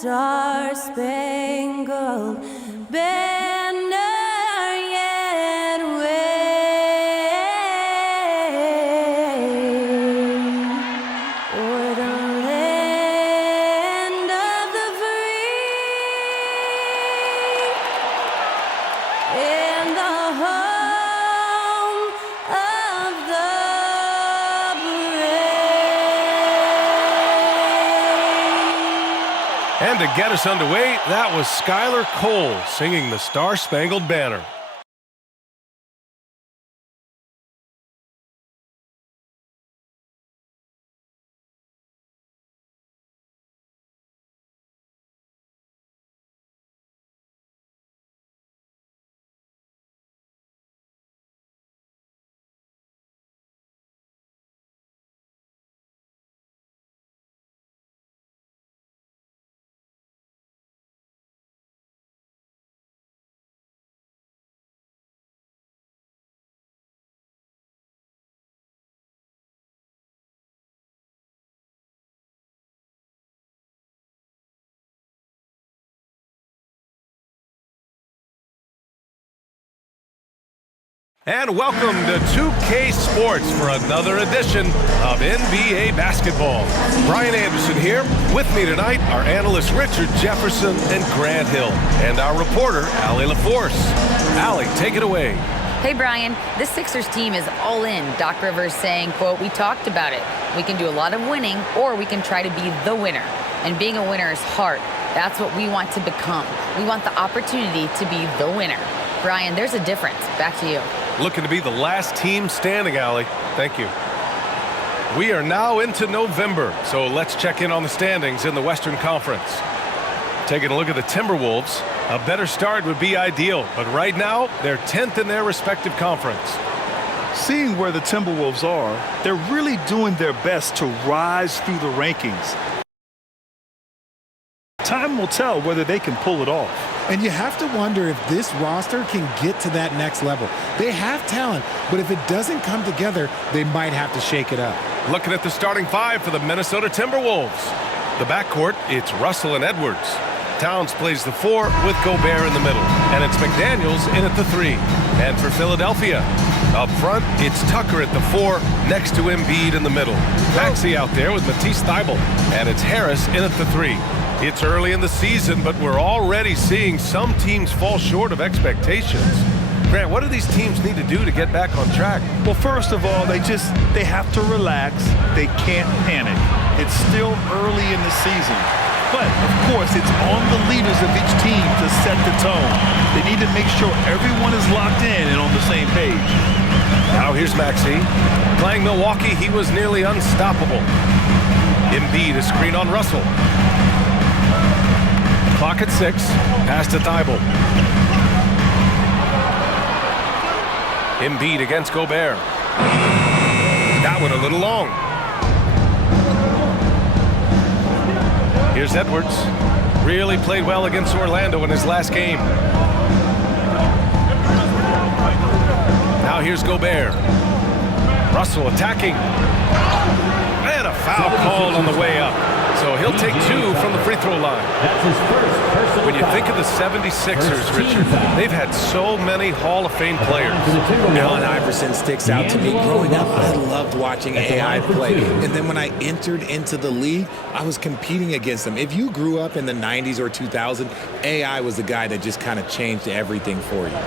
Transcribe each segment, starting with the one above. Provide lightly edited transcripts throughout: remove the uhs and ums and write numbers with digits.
star-spangled banner yet wave o'er the land of the free and the home of the brave. And to get us underway, that was Skylar Cole singing the Star-Spangled Banner. And welcome to 2K Sports for another edition of NBA basketball. Brian Anderson here. With me tonight, our analysts Richard Jefferson and Grant Hill, and our reporter, Allie LaForce. Allie, take it away. Hey, Brian. This Sixers team is all in. Doc Rivers saying, quote, "We talked about it. We can do a lot of winning, or we can try to be the winner. And being a winner is hard. That's what we want to become. We want the opportunity to be the winner." Brian, there's a difference. Back to you. Looking to be the last team standing, Allie. Thank you. We are now into November, so let's check in on the standings in the Western Conference. Taking a look at the Timberwolves, a better start would be ideal, but right now, they're 10th in their respective conference. Seeing where the Timberwolves are, they're really doing their best to rise through the rankings. Time will tell whether they can pull it off. And you have to wonder if this roster can get to that next level. They have talent, but if it doesn't come together, they might have to shake it up. Looking at the starting five for the Minnesota Timberwolves. The backcourt, it's Russell and Edwards. Towns plays the 4 with Gobert in the middle. And it's McDaniels in at the 3. And for Philadelphia, up front, it's Tucker at the 4 next to Embiid in the middle. Maxey out there with Matisse Thybulle. And it's Harris in at the 3. It's early in the season, but we're already seeing some teams fall short of expectations. Grant, what do these teams need to do to get back on track? Well, first of all, they have to relax. They can't panic. It's still early in the season. But, of course, it's on the leaders of each team to set the tone. They need to make sure everyone is locked in and on the same page. Now here's Maxey. Playing Milwaukee, he was nearly unstoppable. Embiid, a screen on Russell. Clock at 6. Pass to Thybulle. Embiid against Gobert. That one a little long. Here's Edwards. Really played well against Orlando in his last game. Now here's Gobert. Russell attacking. And a foul called on the way up. So he'll take 2 from the free throw line. That's his first personal When you foul. think of the 76ers, Richard, they've had so many Hall of Fame players. Allen Iverson sticks out to me. Growing up, I loved watching AI play. And then when I entered into the league, I was competing against them. If you grew up in the 90s or 2000, AI was the guy that just kind of changed everything for you.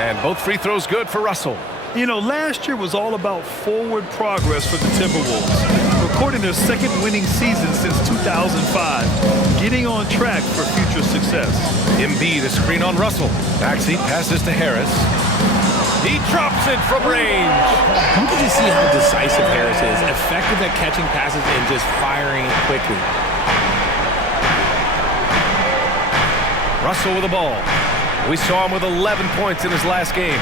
And both free throws good for Russell. You know, last year was all about forward progress for the Timberwolves, recording their second winning season since 2005, getting on track for future success. Embiid, a screen on Russell. Maxey passes to Harris. He drops it from range. You can just see how decisive Harris is, effective at catching passes and just firing it quickly. Russell with the ball. We saw him with 11 points in his last game.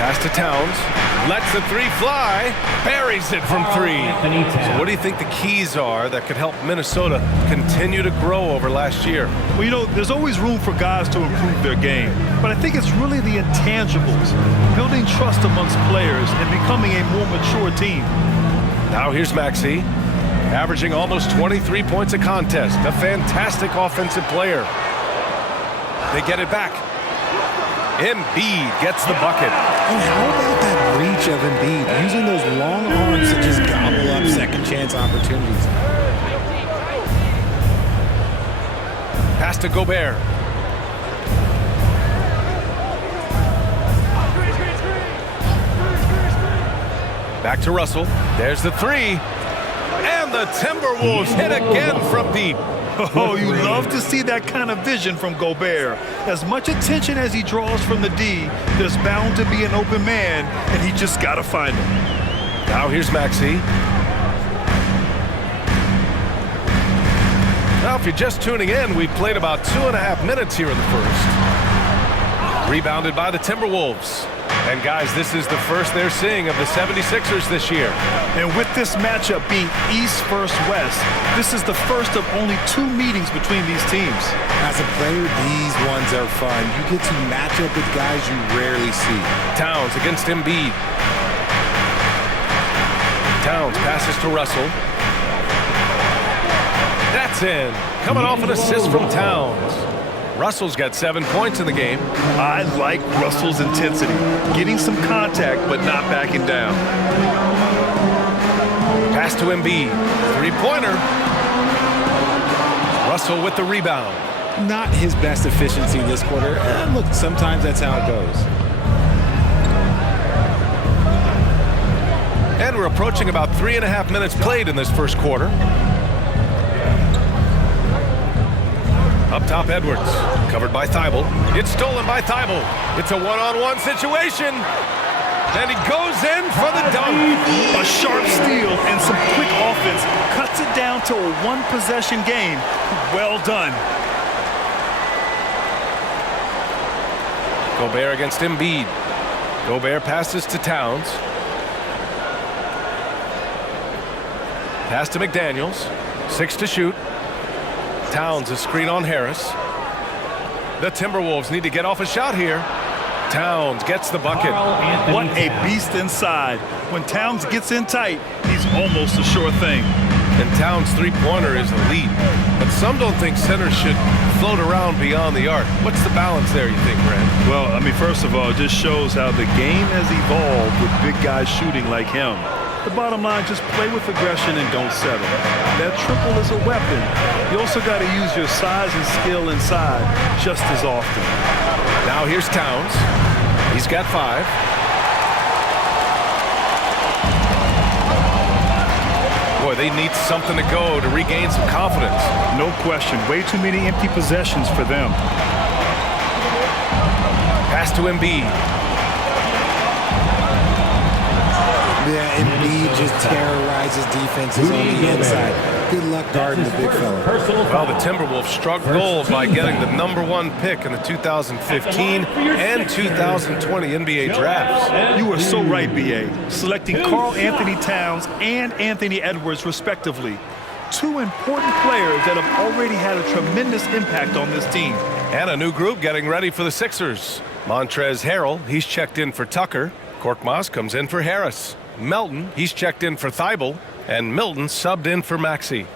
Pass to Towns. Lets the 3 fly. Buries it from 3. So what do you think the keys are that could help Minnesota continue to grow over last year? Well, you know, there's always room for guys to improve their game. But I think it's really the intangibles, building trust amongst players and becoming a more mature team. Now here's Maxey, averaging almost 23 points a contest. A fantastic offensive player. They get it back. Embiid gets the bucket. And how about that reach of Embiid, using those long arms to just gobble up second chance opportunities? Pass to Gobert. Back to Russell. There's the three. And the Timberwolves hit again from deep. Oh, you love to see that kind of vision from Gobert. As much attention as he draws from the D, there's bound to be an open man, and he just got to find him. Now here's Maxey. Now, if you're just tuning in, we've played about 2.5 minutes here in the first. Rebounded by the Timberwolves. And guys, this is the first they're seeing of the 76ers this year. And with this matchup being East versus West, this is the first of only 2 meetings between these teams. As a player, these ones are fun. You get to match up with guys you rarely see. Towns against Embiid. Towns passes to Russell. That's in. Coming off an assist from Towns. Russell's got 7 points in the game. I like Russell's intensity. Getting some contact, but not backing down. Pass to Embiid. Three-pointer. Russell with the rebound. Not his best efficiency this quarter. And look, sometimes that's how it goes. And we're approaching about 3.5 minutes played in this first quarter. Up top, Edwards. Covered by Thibault. It's stolen by Thibault. It's a one-on-one situation. And he goes in for the dunk. A sharp steal and some quick offense cuts it down to a one-possession game. Well done. Gobert against Embiid. Gobert passes to Towns. Pass to McDaniels. 6 to shoot. Towns, a screen on Harris. The Timberwolves need to get off a shot here. Towns gets the bucket. What a beast inside. When Towns gets in tight, he's almost a sure thing. And Towns' three-pointer is elite. But some don't think centers should float around beyond the arc. What's the balance there, you think, Brent? Well, I mean, first of all, it just shows how the game has evolved with big guys shooting like him. The bottom line, just play with aggression and don't settle. That triple is a weapon. You also got to use your size and skill inside just as often. Now here's Towns. He's got 5. Boy, they need something to go to regain some confidence. No question. Way too many empty possessions for them. Pass to Embiid. Yeah, Embiid just terrorizes defenses on the inside. Good luck guarding the big fella. Well, the Timberwolves struck gold by getting the #1 pick in the 2015 and 2020 NBA drafts. You are so right, B.A. Selecting Karl Anthony Towns and Anthony Edwards, respectively. 2 important players that have already had a tremendous impact on this team. And a new group getting ready for the Sixers. Montrezl Harrell, he's checked in for Tucker. Korkmaz comes in for Harris. Melton, he's checked in for Thibault. And Milton subbed in for Maxey.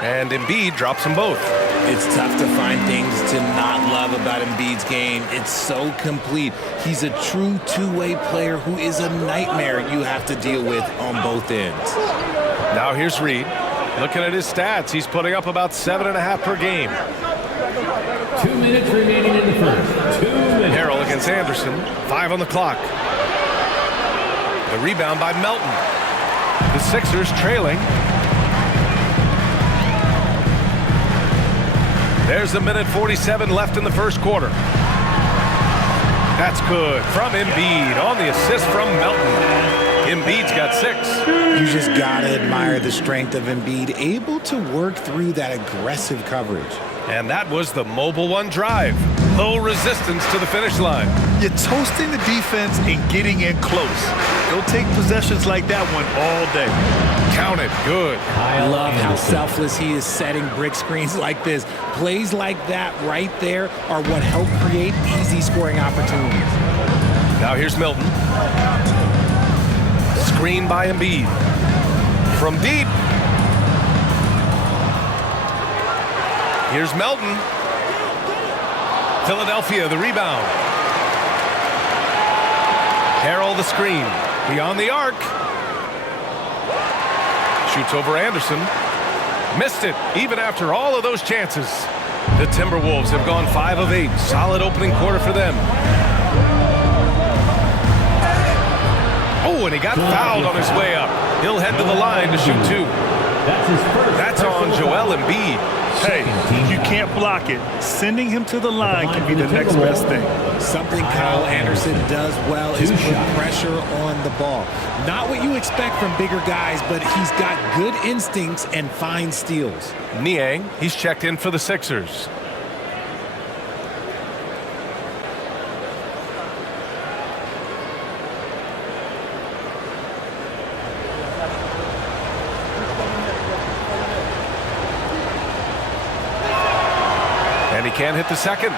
And Embiid drops them both. It's tough to find things to not love about Embiid's game. It's so complete. He's a true two-way player who is a nightmare you have to deal with on both ends. Now here's Reed. Looking at his stats, he's putting up about 7.5 per game. 2 minutes remaining in the first. 2 minutes. Harrell against Anderson. 5 on the clock. The rebound by Melton. The Sixers trailing. There's 1:47 left in the first quarter. That's good from Embiid on the assist from Melton. Embiid's got 6. You just gotta admire the strength of Embiid, able to work through that aggressive coverage. And that was the mobile 1 drive. Low resistance to the finish line. You're toasting the defense and getting in close. They'll take possessions like that one all day. Counted. Good. I love how selfless he is setting brick screens like this. Plays like that right there are what help create easy scoring opportunities. Now here's Milton. Screen by Embiid. From deep. Here's Melton. Philadelphia, the rebound. Harrell, the screen. Beyond the arc. Shoots over Anderson. Missed it, even after all of those chances. The Timberwolves have gone 5 of 8. Solid opening quarter for them. Oh, and he got fouled on his way up. He'll head to the line to shoot 2. That's on Joel Embiid. Hey, you can't block it. Sending him to the line can be the next best thing. Something Kyle Anderson does well is put pressure on the ball. Not what you expect from bigger guys, but he's got good instincts and fine steals. Niang, he's checked in for the Sixers. And he can't hit the second.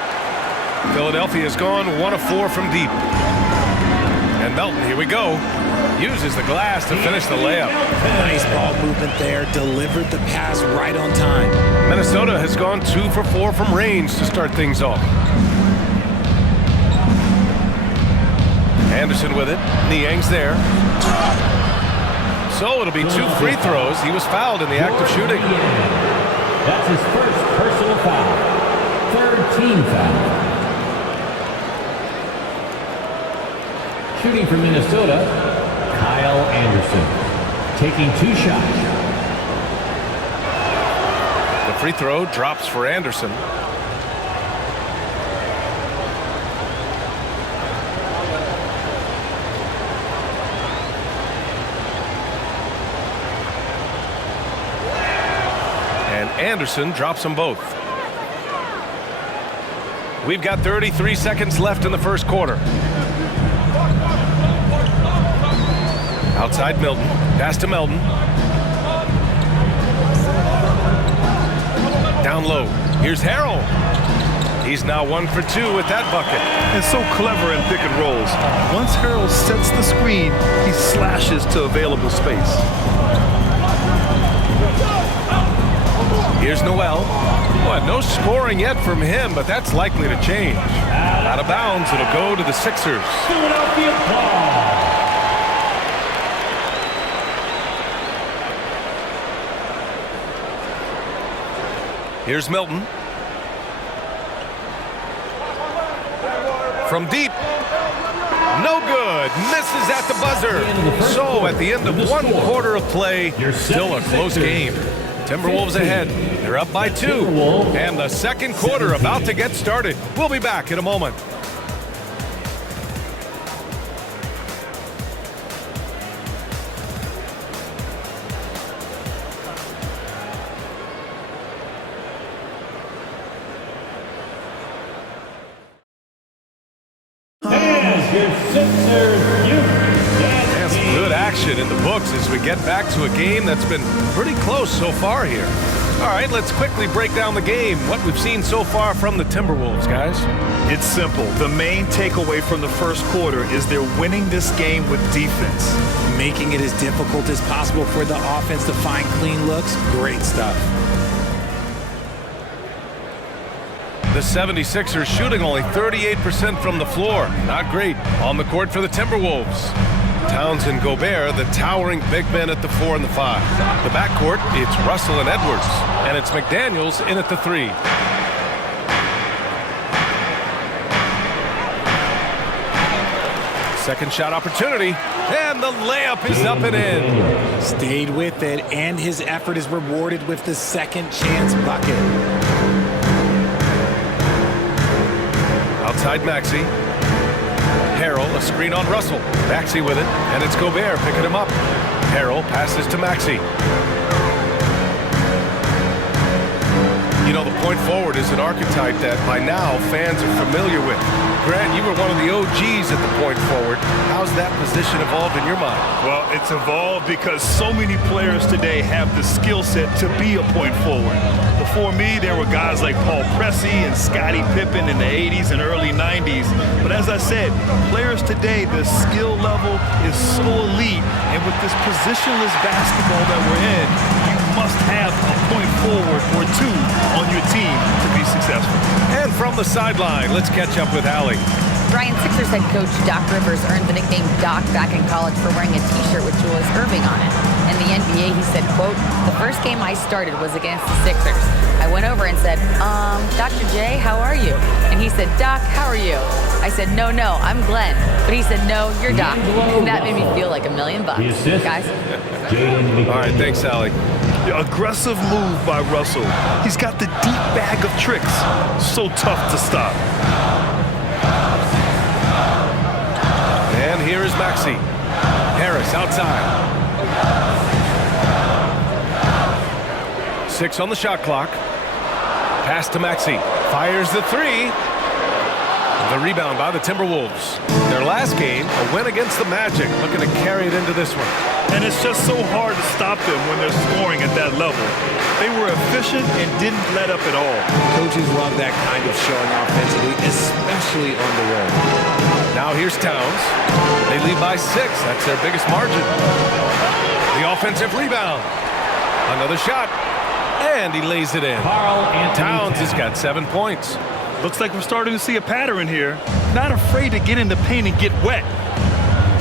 Philadelphia has gone 1 of 4 from deep. And Melton, here we go, uses the glass to finish the layup. Nice ball movement there. Delivered the pass right on time. Minnesota has gone 2 for 4 from range to start things off. Anderson with it. Niang's there. So it'll be 2 free throws. He was fouled in the act of shooting. That's his first personal foul. Third team foul. Shooting for Minnesota, Kyle Anderson. Taking 2 shots. The free throw drops for Anderson. And Anderson drops them both. We've got 33 seconds left in the first quarter. Outside Milton. Pass to Melton. Down low. Here's Harrell. He's now 1 for 2 with that bucket. And so clever in pick and rolls. Once Harrell sets the screen, he slashes to available space. Here's Noel. Well, no scoring yet from him, but that's likely to change. Out of bounds, it'll go to the Sixers. Philadelphia ball. Here's Milton. From deep. No good. Misses at the buzzer. So at the end of 1 quarter of play, still a close game. Timberwolves ahead. They're up by 2. And the second quarter about to get started. We'll be back in a moment. That's good action in the books as we get back to a game that's been pretty close so far here. All right, let's quickly break down the game. What we've seen so far from the Timberwolves, guys. It's simple. The main takeaway from the first quarter is they're winning this game with defense. Making it as difficult as possible for the offense to find clean looks. Great stuff. The 76ers shooting only 38% from the floor. Not great. On the court for the Timberwolves. Towns and Gobert, the towering big men at the 4 and the 5. The backcourt, it's Russell and Edwards. And it's McDaniels in at the 3. Second shot opportunity. And the layup is up and in. Stayed with it, and his effort is rewarded with the second chance bucket. Outside Maxey. Harrell, a screen on Russell. Maxey with it, and it's Gobert picking him up. Harrell passes to Maxey. You know, the point forward is an archetype that by now fans are familiar with. Grant, you were one of the OGs at the point forward. How's that position evolved in your mind? Well, it's evolved because so many players today have the skill set to be a point forward. Before me, there were guys like Paul Pressey and Scottie Pippen in the 80s and early 90s. But as I said, players today, the skill level is so elite. And with this positionless basketball that we're in, you must have a point forward or two on your team to be successful. And from the sideline, let's catch up with Allie. Brian, Sixers head coach Doc Rivers earned the nickname Doc back in college for wearing a T-shirt with Julius Erving on it. In the NBA, he said, quote, "The first game I started was against the Sixers. I went over and said, Dr. J, how are you?" And he said, "Doc, how are you?" I said, no, I'm Glenn." But he said, "No, you're Doc." And that made me feel like $1 million, guys. All right, thanks, Allie. Aggressive move by Russell. He's got the deep bag of tricks. So tough to stop. And here is Maxey. Harris outside. 6 on the shot clock. Pass to Maxey. Fires the 3. The rebound by the Timberwolves. Their last game, a win against the Magic. Looking to carry it into this one. And it's just so hard to stop them when they're scoring at that level. They were efficient and didn't let up at all. Coaches love that kind of showing offensively, especially on the road. Now here's Towns. They lead by 6. That's their biggest margin. The offensive rebound. Another shot. And he lays it in. Towns has got 7 points. Looks like we're starting to see a pattern here. Not afraid to get in the paint and get wet.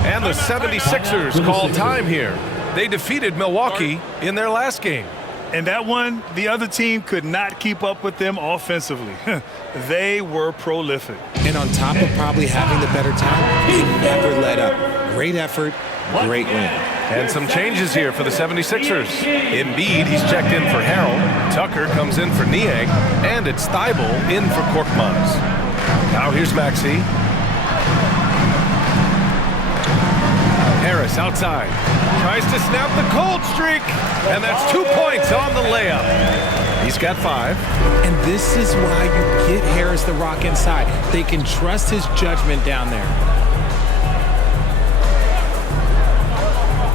And the 76ers call time here. They defeated Milwaukee in their last game. And that one, the other team could not keep up with them offensively. They were prolific. And on top of probably having the better time, they never let up. Great effort, great win. And some changes here for the 76ers. Embiid, he's checked in for Harrell. Tucker comes in for Niang. And it's Thibault in for Korkmaz. Now here's Maxey. Harris outside. Tries to snap the cold streak. And that's 2 points on the layup. He's got 5. And this is why you get Harris the rock inside. They can trust his judgment down there.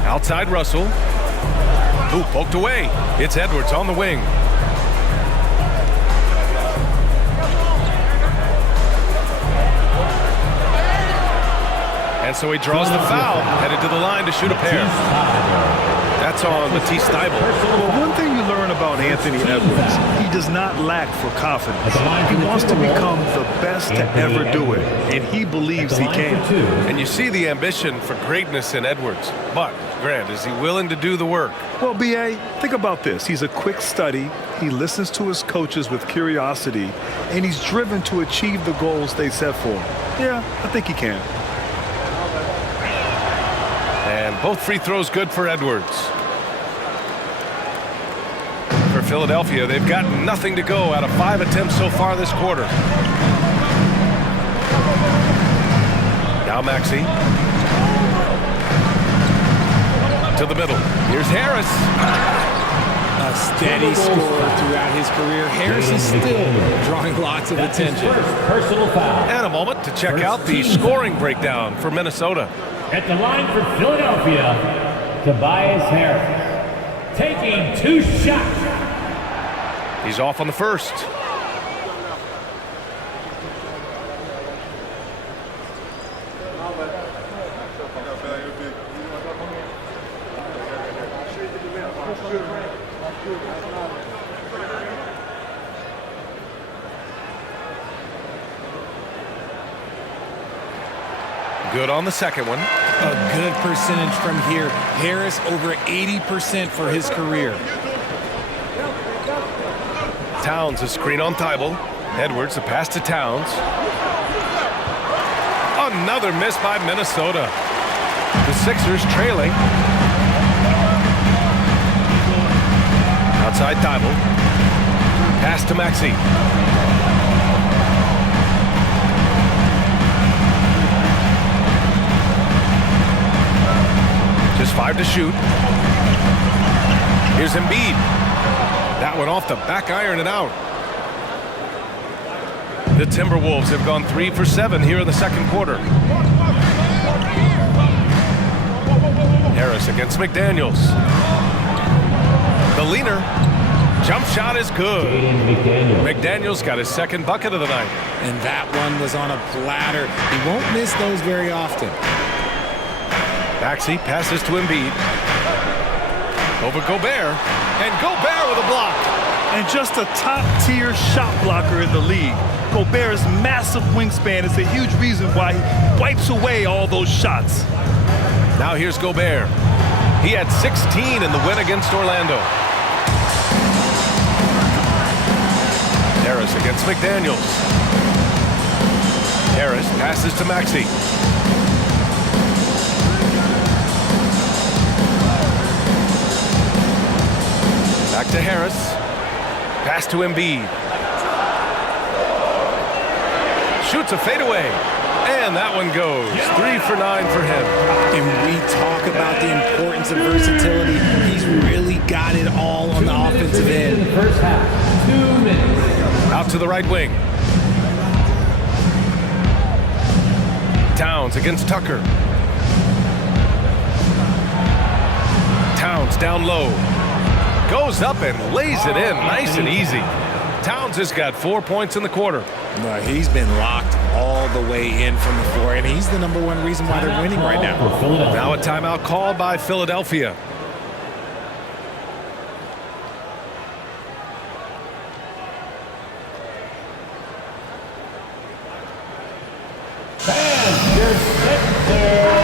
Outside Russell. Ooh, poked away. It's Edwards on the wing. And so he draws the foul, headed to the line to shoot a pair. That's on Matisse Thybulle. Well, one thing you learn about Anthony Edwards, he does not lack for confidence. He wants to become the best to ever do it, and he believes he can. And you see the ambition for greatness in Edwards. But, Grant, is he willing to do the work? Well, B.A., think about this. He's a quick study. He listens to his coaches with curiosity, and he's driven to achieve the goals they set for him. Yeah, I think he can. And both free throws good for Edwards. For Philadelphia, they've got nothing to go out of 5 attempts so far this quarter. Now Maxey. To the middle. Here's Harris. A steady scorer throughout his career. Harris is still drawing lots of attention. Personal foul. And a moment to check out the scoring breakdown for Minnesota. At the line for Philadelphia, Tobias Harris. Taking 2 shots. He's off on the first. Good on the second one. A good percentage from here. Harris over 80% for his career. Towns a screen on Thybulle. Edwards a pass to Towns. Another miss by Minnesota. The Sixers trailing. Outside Thybulle. Pass to Maxey. Just 5 to shoot. Here's Embiid. That one off the back iron and out. The Timberwolves have gone 3 for 7 here in the second quarter. Harris against McDaniels. The leaner. Jump shot is good. McDaniels got his second bucket of the night. And that one was on a platter. He won't miss those very often. Maxey passes to Embiid. Over Gobert. And Gobert with a block. And just a top-tier shot blocker in the league. Gobert's massive wingspan is a huge reason why he wipes away all those shots. Now here's Gobert. He had 16 in the win against Orlando. Harris against McDaniels. Harris passes to Maxey. Back to Harris. Pass to Embiid. Shoots a fadeaway. And that one goes. 3 for 9 for him. And we talk about the importance of versatility. He's really got it all on the offensive end. First half, 2 minutes. Out to the right wing. Towns against Tucker. Towns down low. Goes up and lays it in nice and easy. Towns has got 4 points in the quarter. No, he's been locked all the way in from the floor, and he's the #1 reason why they're winning right now. Now a timeout called by Philadelphia.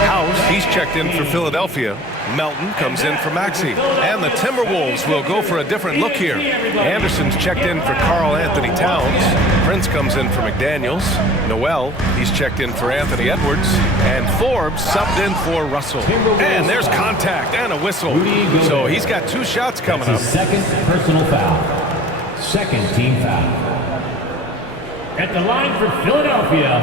House, he's checked in for Philadelphia. Melton comes in for Maxey. And the Timberwolves will go for a different look here. Anderson's checked in for Karl Anthony Towns. Prince comes in for McDaniels. Noel, he's checked in for Anthony Edwards. And Forbes subbed in for Russell. And there's contact and a whistle. So he's got 2 shots coming up. Second personal foul. Second team foul. At the line for Philadelphia,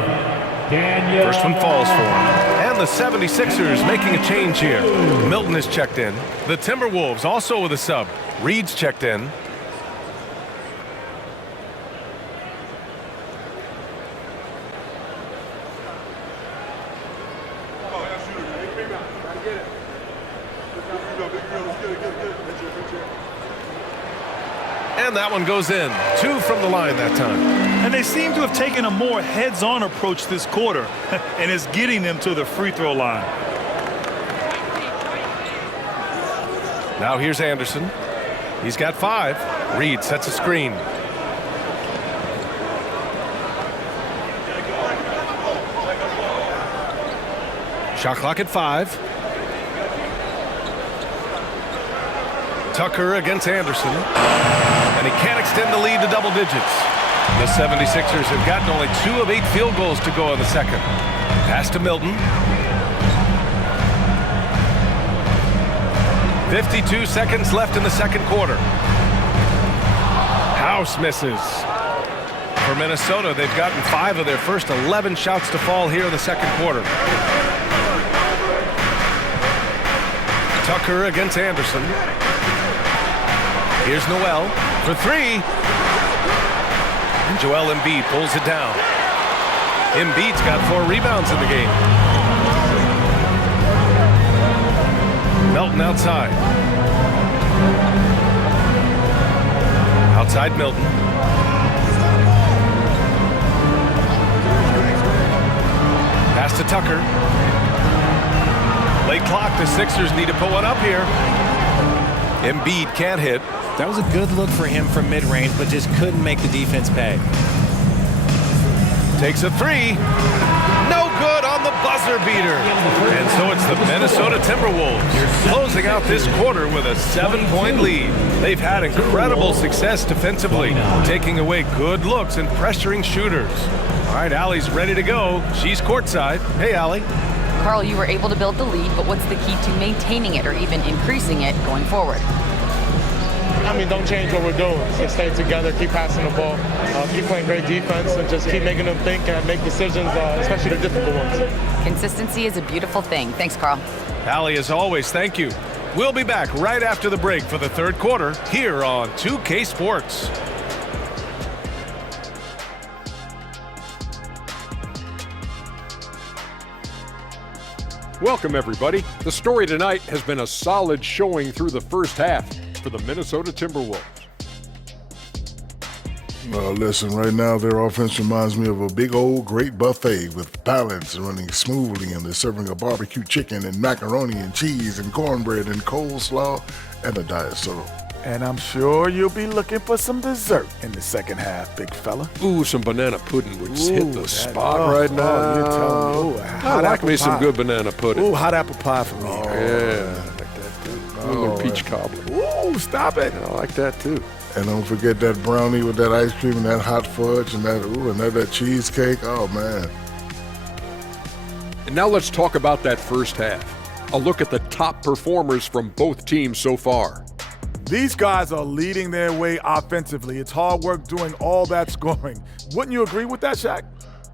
Daniel. First one falls for him. And the 76ers making a change here. Milton is checked in. The Timberwolves also with a sub. Reed's checked in. And that one goes in. 2 from the line that time. And they seem to have taken a more heads-on approach this quarter, and it's getting them to the free throw line. Now here's Anderson. He's got 5. Reed sets a screen. Shot clock at 5. Tucker against Anderson. And he can't extend the lead to double digits. The 76ers have gotten only 2 of 8 field goals to go in the second. Pass to Milton. 52 seconds left in the second quarter. House misses. For Minnesota, they've gotten 5 of their first 11 shots to fall here in the second quarter. Tucker against Anderson. Here's Noel for 3. And Joel Embiid pulls it down. Embiid's got 4 rebounds in the game. Melton outside. Outside Milton. Pass to Tucker. Late clock, the Sixers need to put one up here. Embiid can't hit. That was a good look for him from mid-range, but just couldn't make the defense pay. Takes a 3. No good on the buzzer beater. And so it's the Minnesota Timberwolves closing out this quarter with a 7-point lead. They've had incredible success defensively, taking away good looks and pressuring shooters. All right, Allie's ready to go. She's courtside. Hey, Allie. Carl, you were able to build the lead, but what's the key to maintaining it or even increasing it going forward? I mean, don't change what we're doing. Just stay together, keep passing the ball, keep playing great defense, and just keep making them think and make decisions, especially the difficult ones. Consistency is a beautiful thing. Thanks, Carl. Allie, as always, thank you. We'll be back right after the break for the third quarter here on 2K Sports. Welcome, everybody. The story tonight has been a solid showing through the first half for the Minnesota Timberwolves. Listen, right now their offense reminds me of a big old great buffet with balance running smoothly, and they're serving a barbecue chicken and macaroni and cheese and cornbread and coleslaw and a diet soda. And I'm sure you'll be looking for some dessert in the second half, big fella. Ooh, some banana pudding would hit the spot right now. Oh, you're telling me. I like me some good banana pudding. Ooh, hot apple pie for me. Yeah, I like that too. Ooh, peach cobbler. Ooh, stop it. I like that too. And don't forget that brownie with that ice cream and that hot fudge and that cheesecake. Oh, man. And now let's talk about that first half. A look at the top performers from both teams so far. These guys are leading their way offensively. It's hard work doing all that scoring. Wouldn't you agree with that, Shaq?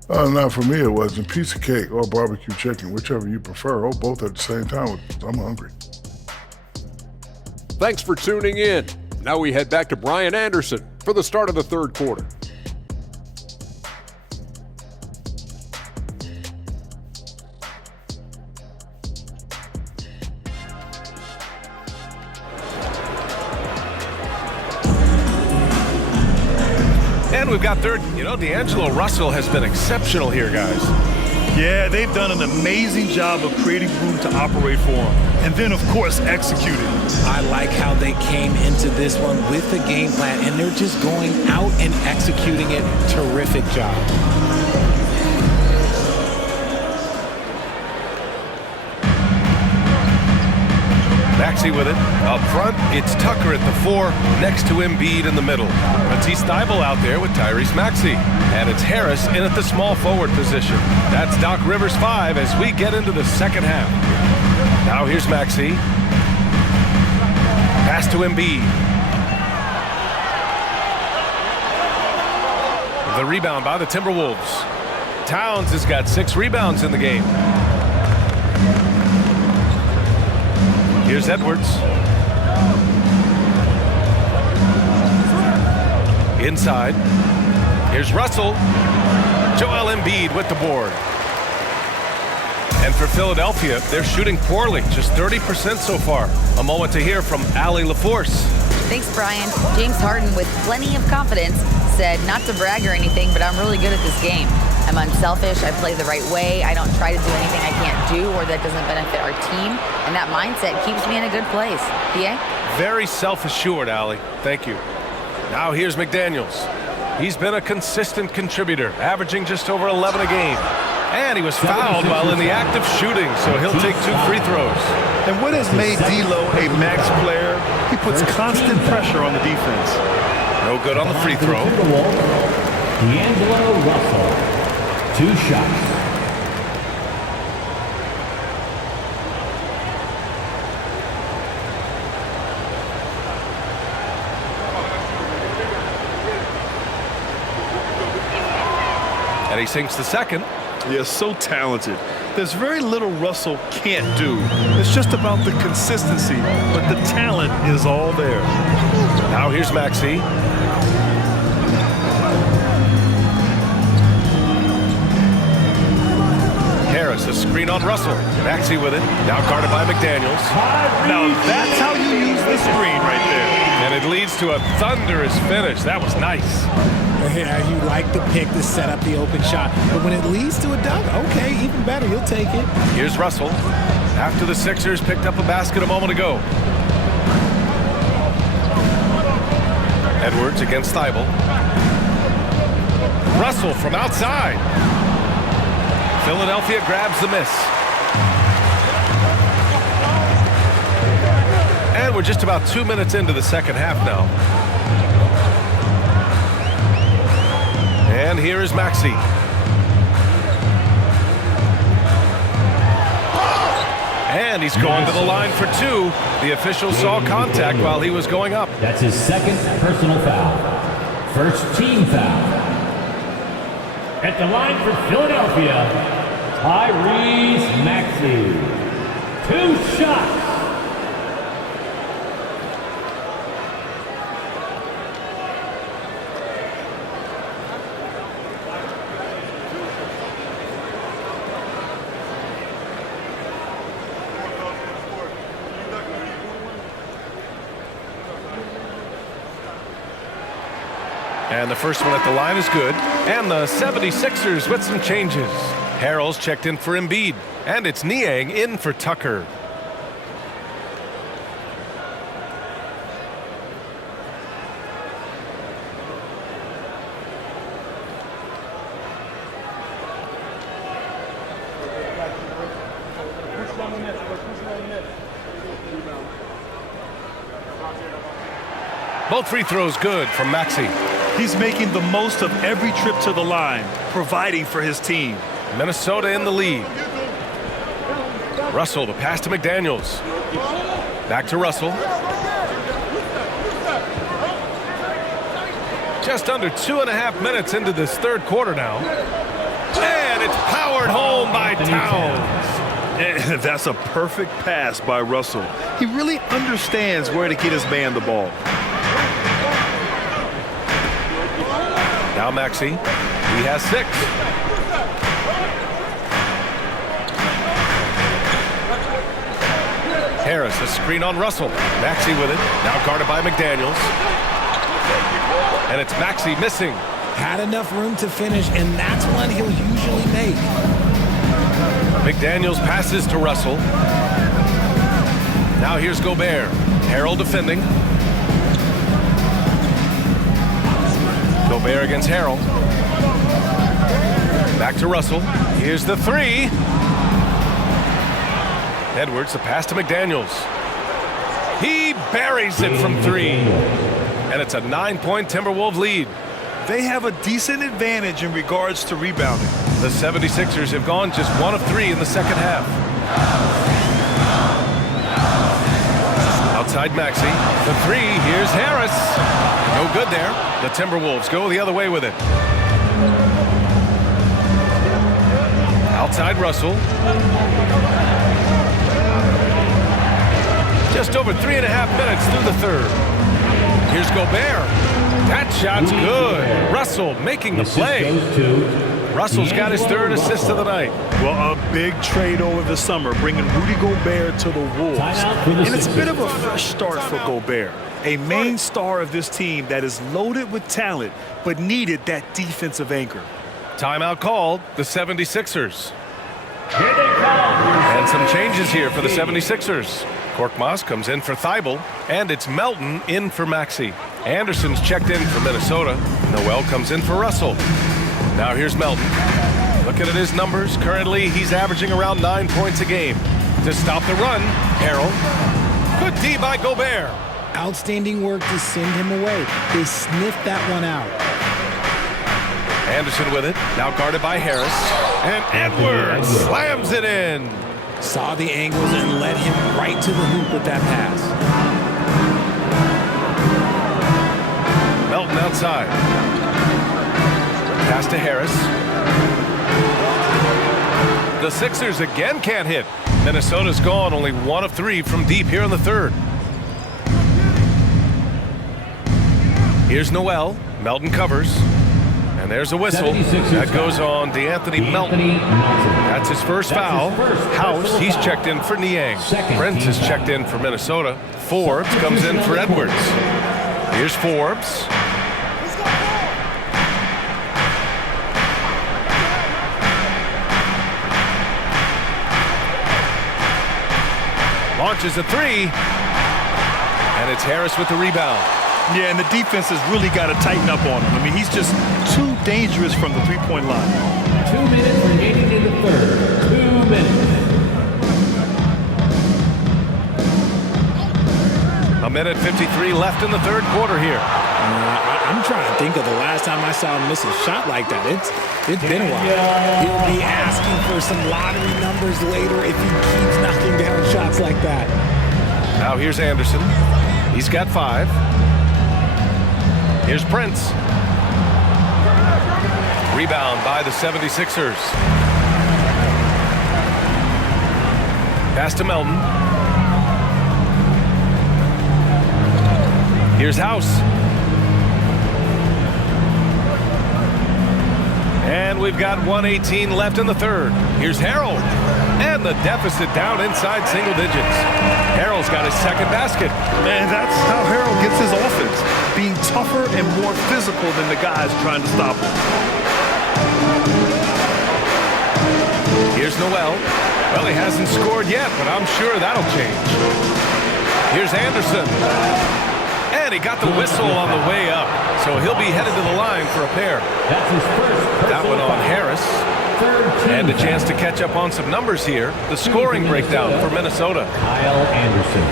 Not for me, it wasn't. Piece of cake or barbecue chicken, whichever you prefer, or both at the same time. I'm hungry. Thanks for tuning in. Now we head back to Brian Anderson for the start of the third quarter. And we've got third. D'Angelo Russell has been exceptional here, guys. Yeah, they've done an amazing job of creating room to operate for him. And then, of course, executing. I like how they came into this one with the game plan, and they're just going out and executing it. Terrific job. Maxey with it. Up front, it's Tucker at the 4, next to Embiid in the middle. Matisse Thybulle out there with Tyrese Maxey. And it's Harris in at the small forward position. That's Doc Rivers' 5 as we get into the second half. Now here's Maxey. Pass to Embiid. The rebound by the Timberwolves. Towns has got 6 rebounds in the game. Here's Edwards. Inside. Here's Russell. Joel Embiid with the board. And for Philadelphia, they're shooting poorly, just 30% so far. A moment to hear from Allie LaForce. Thanks, Brian. James Harden, with plenty of confidence, said not to brag or anything, but I'm really good at this game. I'm unselfish, I play the right way, I don't try to do anything I can't do or that doesn't benefit our team, and that mindset keeps me in a good place. PA? Very self-assured, Allie. Thank you. Now here's McDaniels. He's been a consistent contributor, averaging just over 11 a game. And he was fouled while in the act of shooting, so he'll take 2 free throws. And what has made D'Lo a max player? He puts constant pressure on the defense. No good on the free throw. D'Angelo Russell. 2 shots. And he sinks the second. Yeah, so talented. There's very little Russell can't do. It's just about the consistency, but the talent is all there. Now here's Maxey. Harris, a screen on Russell. Maxey with it. Now guarded by McDaniels. Now that's how you use the screen right there. And it leads to a thunderous finish. That was nice. Yeah, you like the pick to set up the open shot. But when it leads to a dunk, okay, even better, you'll take it. Here's Russell. After the Sixers picked up a basket a moment ago. Edwards against Thybulle. Russell from outside. Philadelphia grabs the miss. And we're just about 2 minutes into the second half now. And here is Maxey. And he's going to the line for 2. The official saw contact while he was going up. That's his second personal foul. First team foul. At the line for Philadelphia, Tyrese Maxey. 2 shots. And the first one at the line is good. And the 76ers with some changes. Harrell's checked in for Embiid. And it's Niang in for Tucker. Both free throws good from Maxey. He's making the most of every trip to the line, providing for his team. Minnesota in the lead. Russell, the pass to McDaniels. Back to Russell. Just under 2.5 minutes into this third quarter now. And it's powered home by Towns. And that's a perfect pass by Russell. He really understands where to get his man the ball. Now Maxey, he has 6. Harris, a screen on Russell. Maxey with it, now guarded by McDaniels. And it's Maxey missing. Had enough room to finish, and that's one he'll usually make. McDaniels passes to Russell. Now here's Gobert. Harrell defending. Gobert against Harrell. Back to Russell. Here's the 3. Edwards, the pass to McDaniels. He buries it from 3. And it's a 9-point Timberwolves lead. They have a decent advantage in regards to rebounding. The 76ers have gone just 1 of 3 in the second half. Outside Maxey. The 3. Here's Harris. No good there. The Timberwolves go the other way with it. Outside Russell. Just over 3.5 minutes through the third. Here's Gobert. That shot's good. Russell making the play. Russell's got his 3rd assist of the night. Well, a big trade over the summer, bringing Rudy Gobert to the Wolves. And it's a bit of a fresh start for Gobert. A main star of this team that is loaded with talent, but needed that defensive anchor. Timeout called, the 76ers. And some changes here for the 76ers. Korkmaz comes in for Thibault, and it's Melton in for Maxey. Anderson's checked in for Minnesota. Noel comes in for Russell. Now here's Melton. Looking at his numbers, currently he's averaging around 9 points a game. To stop the run, Harrell. Good D by Gobert. Outstanding work to send him away. They sniffed that one out. Anderson with it, now guarded by Harris. And Edwards slams it in. Saw the angles and led him right to the hoop with that pass. Melton outside. Pass to Harris. The Sixers again can't hit. Minnesota's gone only 1 of 3 from deep here in the third. Here's Noel. Melton covers. And there's a whistle. That goes on DeAnthony Melton. That's his first foul. House, he's checked in for Niang. Prince is checked in for Minnesota. Forbes comes in for Edwards. Here's Forbes. Launches a 3. And it's Harris with the rebound. Yeah, and the defense has really got to tighten up on him. I mean, he's just too dangerous from the three-point line. 2 minutes remaining in the third. 2 minutes. A minute 53 left in the third quarter here. I'm trying to think of the last time I saw him miss a shot like that. It's been a while. He'll be asking for some lottery numbers later if he keeps knocking down shots like that. Now here's Anderson. He's got 5. Here's Prince. Rebound by the 76ers. Pass to Melton. Here's House. And we've got 1:18 left in the third. Here's Harrell. And the deficit down inside single digits. Harrell's got his second basket. And that's how Harrell gets his offense, being tougher and more physical than the guys trying to stop him. Here's Noel. Well, he hasn't scored yet, but I'm sure that'll change. Here's Anderson. And he got the whistle on the way up, so he'll be headed to the line for a pair. That's his first. That one on Harris. And a chance to catch up on some numbers here. The scoring breakdown for Minnesota. Kyle Anderson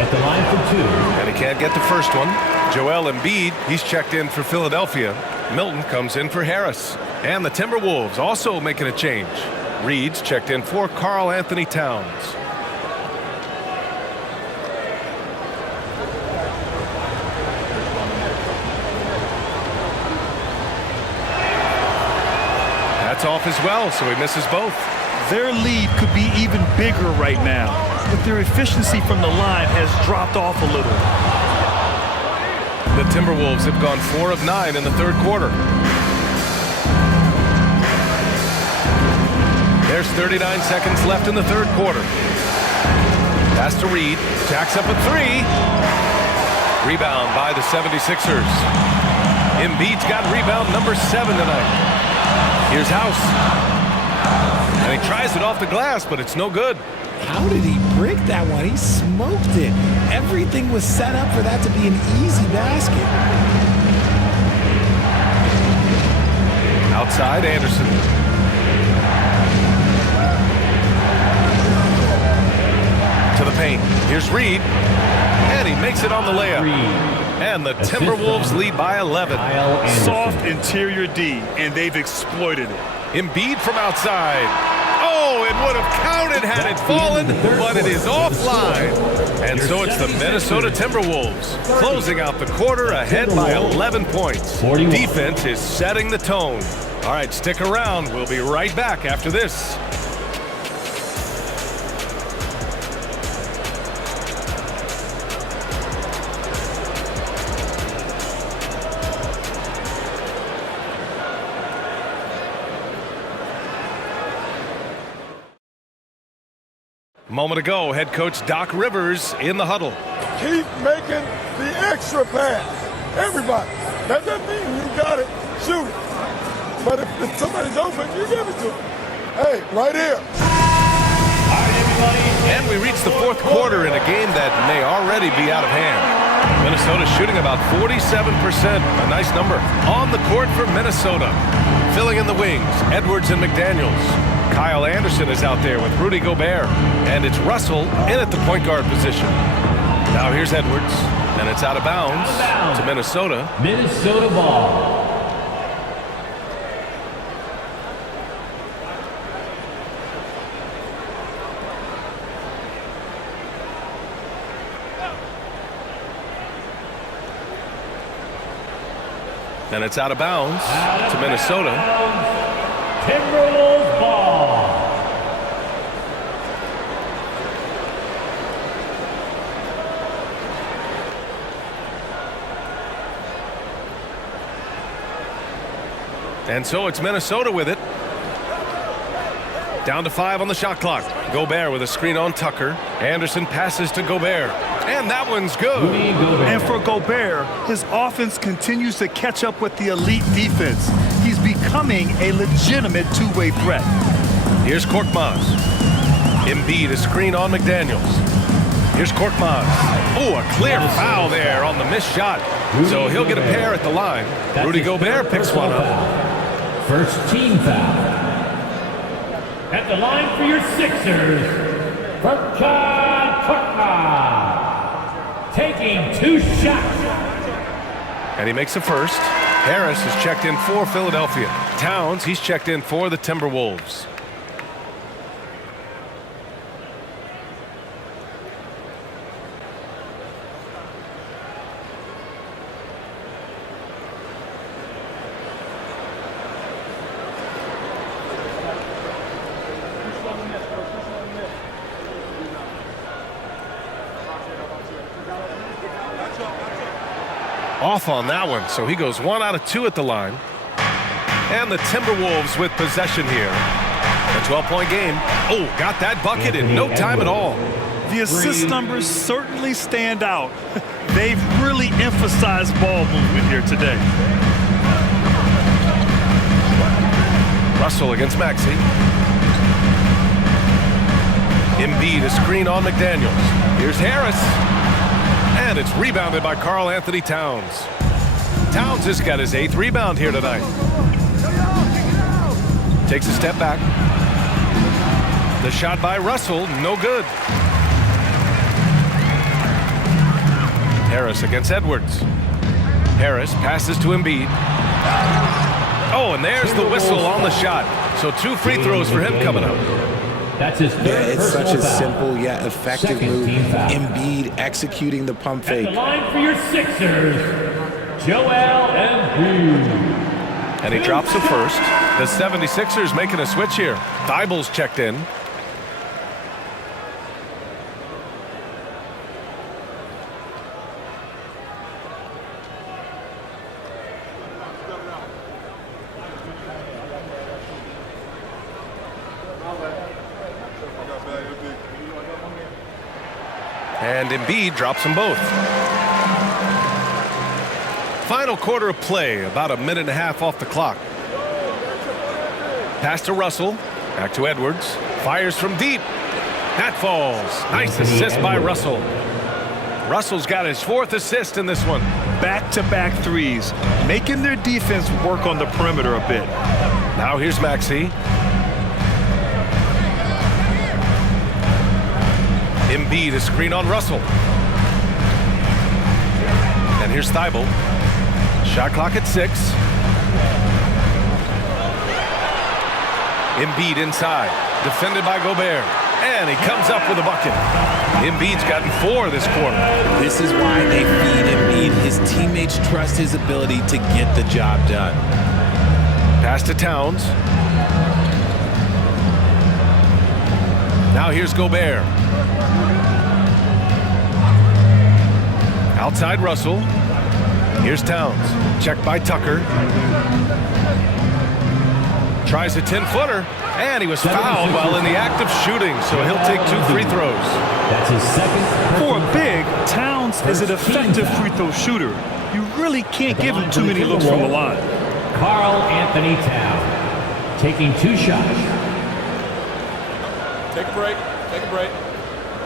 at the line for 2. And he can't get the first one. Joel Embiid, he's checked in for Philadelphia. Milton comes in for Harris. And the Timberwolves also making a change. Reed's checked in for Karl Anthony Towns. That's off as well, so he misses both. Their lead could be even bigger right now, but their efficiency from the line has dropped off a little. The Timberwolves have gone 4 of 9 in the third quarter. There's 39 seconds left in the third quarter. Pass to Reed. Jacks up a 3. Rebound by the 76ers. Embiid's got rebound number 7 tonight. Here's House. And he tries it off the glass, but it's no good. How did he break that one? He smoked it. Everything was set up for that to be an easy basket. Outside, Anderson. To the paint. Here's Reed. And he makes it on the layup. And the Timberwolves lead by 11. Soft interior D, and they've exploited it. Embiid from outside. Oh, it would have counted had it fallen, but it is offline. And so it's the Minnesota Timberwolves closing out the quarter ahead by 11 points. Defense is setting the tone. All right, stick around. We'll be right back after this. A moment ago, head coach Doc Rivers in the huddle. Keep making the extra pass. Everybody. That doesn't mean you got it, shoot it. But if somebody's open, you give it to them. Hey, right here. And we reach the fourth quarter in a game that may already be out of hand. Minnesota shooting about 47%, a nice number. On the court for Minnesota. Filling in the wings, Edwards and McDaniels. Kyle Anderson is out there with Rudy Gobert. And it's Russell in at the point guard position. Now here's Edwards. And it's out of bounds to Minnesota. Minnesota ball. And it's out of bounds to Minnesota. Timberwolves ball. And so it's Minnesota with it. Down to 5 on the shot clock. Gobert with a screen on Tucker. Anderson passes to Gobert. And that one's good. And for Gobert, his offense continues to catch up with the elite defense. He's becoming a legitimate two-way threat. Here's Korkmaz. Embiid, a screen on McDaniels. Here's Korkmaz. Oh, a clear foul there on the missed shot. So he'll get a pair at the line. Rudy Gobert picks one up. First team foul. At the line for your Sixers, Furkan Korkmaz. Taking 2 shots. And he makes the first. Harris is checked in for Philadelphia. Towns, he's checked in for the Timberwolves. Off on that one, so he goes 1 out of 2 at the line. And the Timberwolves with possession here. A 12-point game. Oh, got that bucket in no time at all. The assist numbers certainly stand out. They've really emphasized ball movement here today. Russell against Maxey. Embiid, a screen on McDaniels. Here's Harris. And it's rebounded by Karl Anthony Towns. Towns has got his 8th rebound here tonight. Takes a step back. The shot by Russell, no good. Harris against Edwards. Harris passes to Embiid. Oh, and there's the whistle on the shot. So 2 free throws for him coming up. That's his third. Yeah, it's such a foul. simple yet effective Second move. team foul. Embiid executing the pump fake. At the line for your Sixers, Joel Embiid. And he drops it first. The 76ers making a switch here. Thibault's checked in. And Embiid drops them both. Final quarter of play, about a minute and a half off the clock. Pass to Russell, back to Edwards, fires from deep. That falls. Nice assist by Russell. Russell's got his 4th assist in this one. Back-to-back threes, making their defense work on the perimeter a bit. Now here's Maxey. Embiid, a screen on Russell. And here's Thibault. Shot clock at 6. Embiid inside. Defended by Gobert. And he comes up with a bucket. Embiid's gotten 4 this quarter. This is why they feed Embiid. His teammates trust his ability to get the job done. Pass to Towns. Now here's Gobert. Outside Russell. Here's Towns. Checked by Tucker. Tries a 10-footer. And he was fouled while in the act of shooting, so he'll take 2 free throws. That's his second. For a big, Towns is an effective free throw shooter. You really can't give him too many looks from the line. Karl Anthony Towns taking 2 shots. Take a break. Take a break.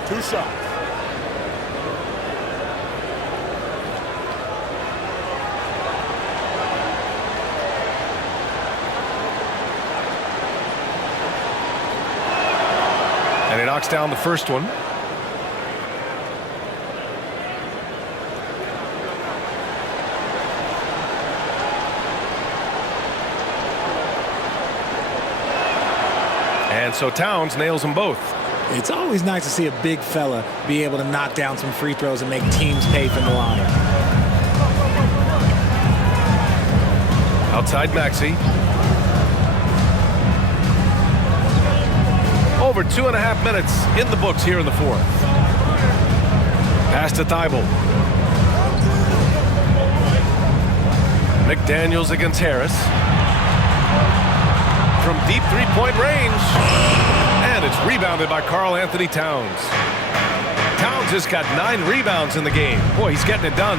2 shots. And he knocks down the first one. And so Towns nails them both. It's always nice to see a big fella be able to knock down some free throws and make teams pay from the line. Outside Maxey. Over 2.5 minutes in the books here in the 4th. Pass to Thibault. McDaniels against Harris. From deep 3-point range. And it's rebounded by Karl Anthony Towns. Towns has got 9 rebounds in the game. Boy, he's getting it done.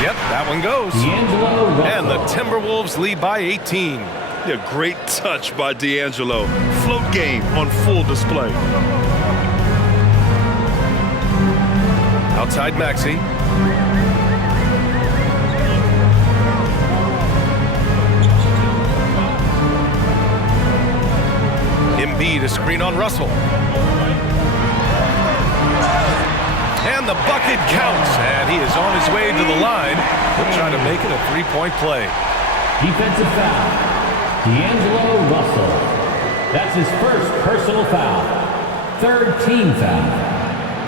Yep, that one goes. And the Timberwolves lead by 18. Yeah, great touch by D'Angelo. Float game on full display. Outside Maxey. Embiid, a screen on Russell. And the bucket counts. And he is on his way to the line. He'll try to make it a 3-point play. Defensive foul. D'Angelo Russell. That's his first personal foul. 3rd team foul.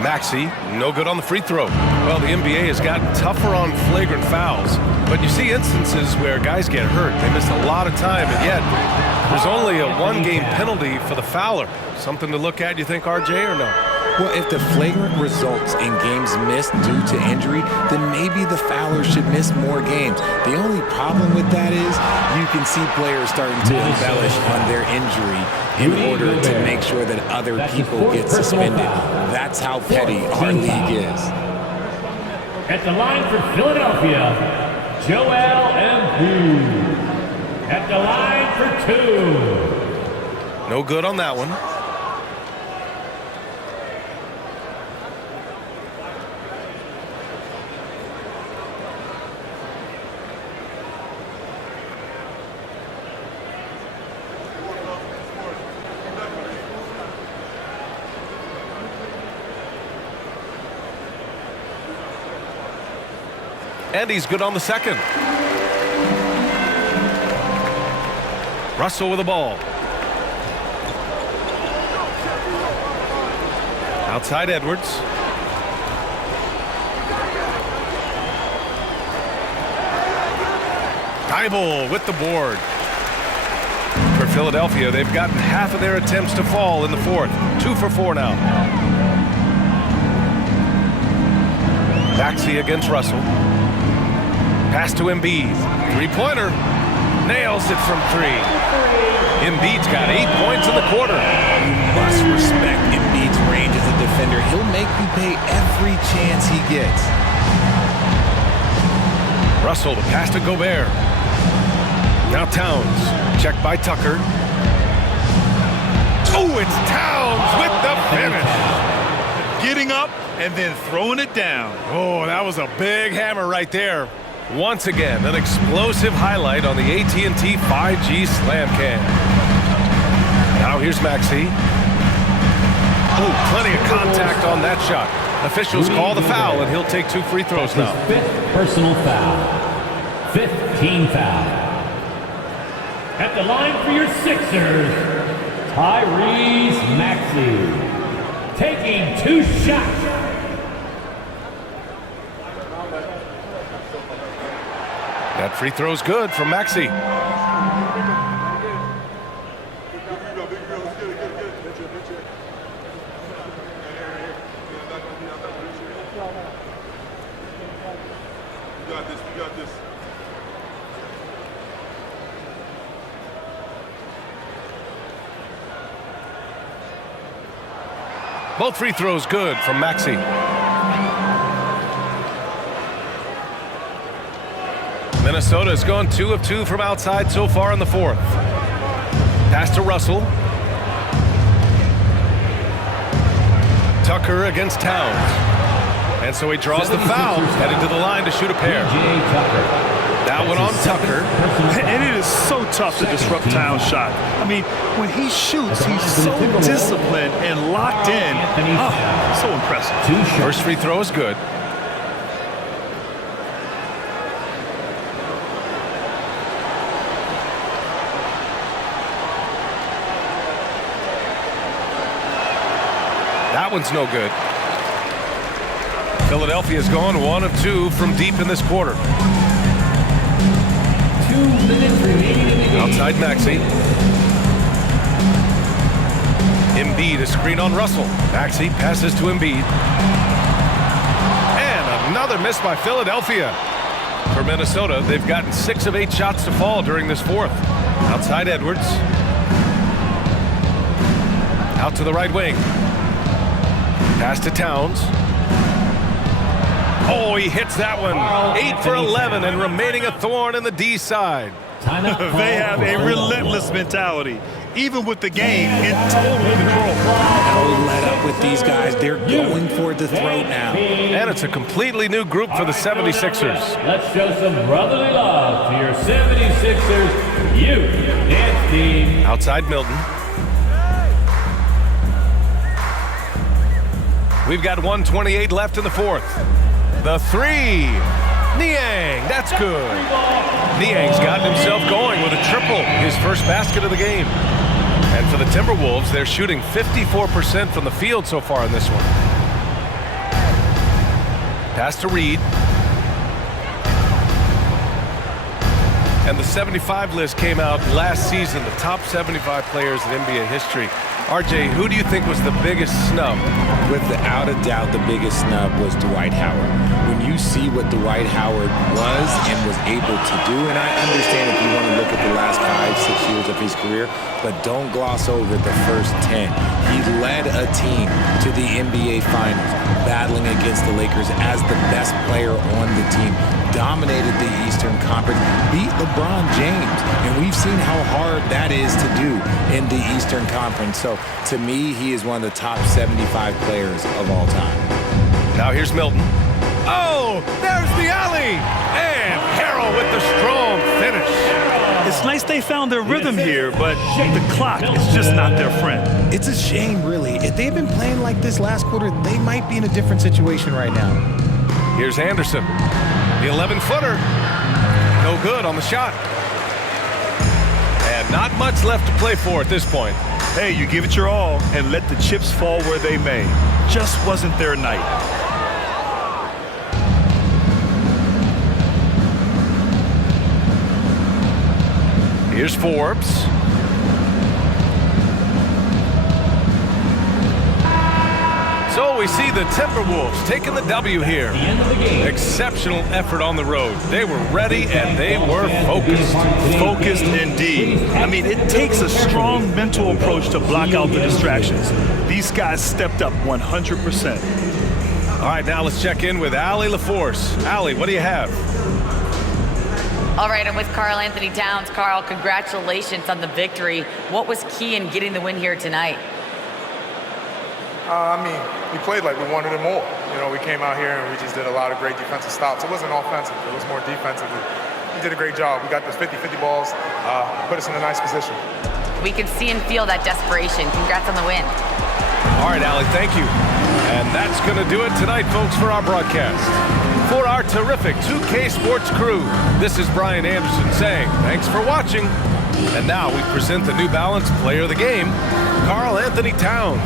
Maxey, no good on the free throw. Well, the NBA has gotten tougher on flagrant fouls, but you see instances where guys get hurt. They miss a lot of time, and yet there's only a 1-game penalty for the fouler. Something to look at, you think, RJ, or no? Well, if the flagrant results in games missed due to injury, then maybe the Fowlers should miss more games. The only problem with that is you can see players starting to embellish on their injury in order to make sure that other people get suspended. That's how petty our league is. At the line for Philadelphia, Joel Embiid. At the line for 2. No good on that one. And he's good on the second. Russell with the ball. Outside Edwards. Thibault with the board. For Philadelphia, they've gotten half of their attempts to fall in the fourth. 2 for 4 now. Maxey against Russell. Pass to Embiid. Three-pointer. Nails it from 3. Embiid's got 8 points in the quarter. You must respect Embiid's range as a defender. He'll make you pay every chance he gets. Russell, the pass to Gobert. Now Towns. Checked by Tucker. Oh, it's Towns with the finish. Getting up and then throwing it down. Oh, that was a big hammer right there. Once again, an explosive highlight on the AT&T 5G Slam Cam. Now here's Maxey. Oh, plenty of contact on that shot. Officials call the foul, and he'll take 2 free throws now. 5th personal foul. 5th team foul. At the line for your Sixers, Tyrese Maxey. Taking 2 shots. That free throw's good from Maxey. Both free throws good from Maxey. Minnesota has gone 2 of 2 from outside so far in the fourth. Pass to Russell. Tucker against Towns. And so he draws the foul, heading to the line to shoot a pair. That one on Tucker. And it is so tough to disrupt Towns' shot. I mean, when he shoots, he's so disciplined and locked in. Oh, so impressive. First free throw is good. That one's no good. Philadelphia's gone 1 of 2 from deep in this quarter. 2 minutes remaining in the game. Outside Maxey. Embiid, a screen on Russell. Maxey passes to Embiid. And another miss by Philadelphia. For Minnesota, they've gotten 6 of 8 shots to fall during this fourth. Outside Edwards. Out to the right wing. Pass to Towns. Oh, he hits that one. 8 for 11 and remaining a thorn in the D side. They have a relentless mentality, even with the game in total control. Don't let up with these guys. They're going for the throat now. And it's a completely new group for the 76ers. Let's show some brotherly love to your 76ers youth dance team. Outside Milton. We've got 1:28 left in the fourth. The 3. Niang, that's good. Niang's gotten himself going with a triple, his first basket of the game. And for the Timberwolves, they're shooting 54% from the field so far in this one. Pass to Reed. And the 75 list came out last season, the top 75 players in NBA history. RJ, who do you think was the biggest snub? Without a doubt, the biggest snub was Dwight Howard. When you see what Dwight Howard was and was able to do, and I understand if you want to look at the last 5-6 years of his career, but don't gloss over the first 10. He led a team to the NBA Finals, battling against the Lakers as the best player on the team, dominated the Eastern Conference, beat LeBron James, and we've seen how hard that is to do in the Eastern Conference. So to me, he is one of the top 75 players of all time. Now here's Milton. Oh, there's the alley! And Harrell with the strong finish. It's nice they found their rhythm here, but the clock is just not their friend. It's a shame, really. If they'd been playing like this last quarter, they might be in a different situation right now. Here's Anderson. The 11-footer. No good on the shot. And not much left to play for at this point. Hey, you give it your all and let the chips fall where they may. Just wasn't their night. Here's Forbes. So we see the Timberwolves taking the W here. Exceptional effort on the road. They were ready and they were focused. Focused indeed. I mean, it takes a strong mental approach to block out the distractions. These guys stepped up 100%. All right, now let's check in with Allie LaForce. Allie, what do you have? All right, I'm with Karl Anthony Towns. Karl, congratulations on the victory. What was key in getting the win here tonight? I mean, we played like we wanted it more. You know, we came out here and we just did a lot of great defensive stops. It wasn't offensive. It was more defensive. We did a great job. We got those 50-50 balls, put us in a nice position. We can see and feel that desperation. Congrats on the win. All right, Allie, thank you. And that's going to do it tonight, folks, for our broadcast. For our terrific 2K Sports crew, this is Brian Anderson saying thanks for watching. And now we present the New Balance Player of the Game, Karl Anthony Towns.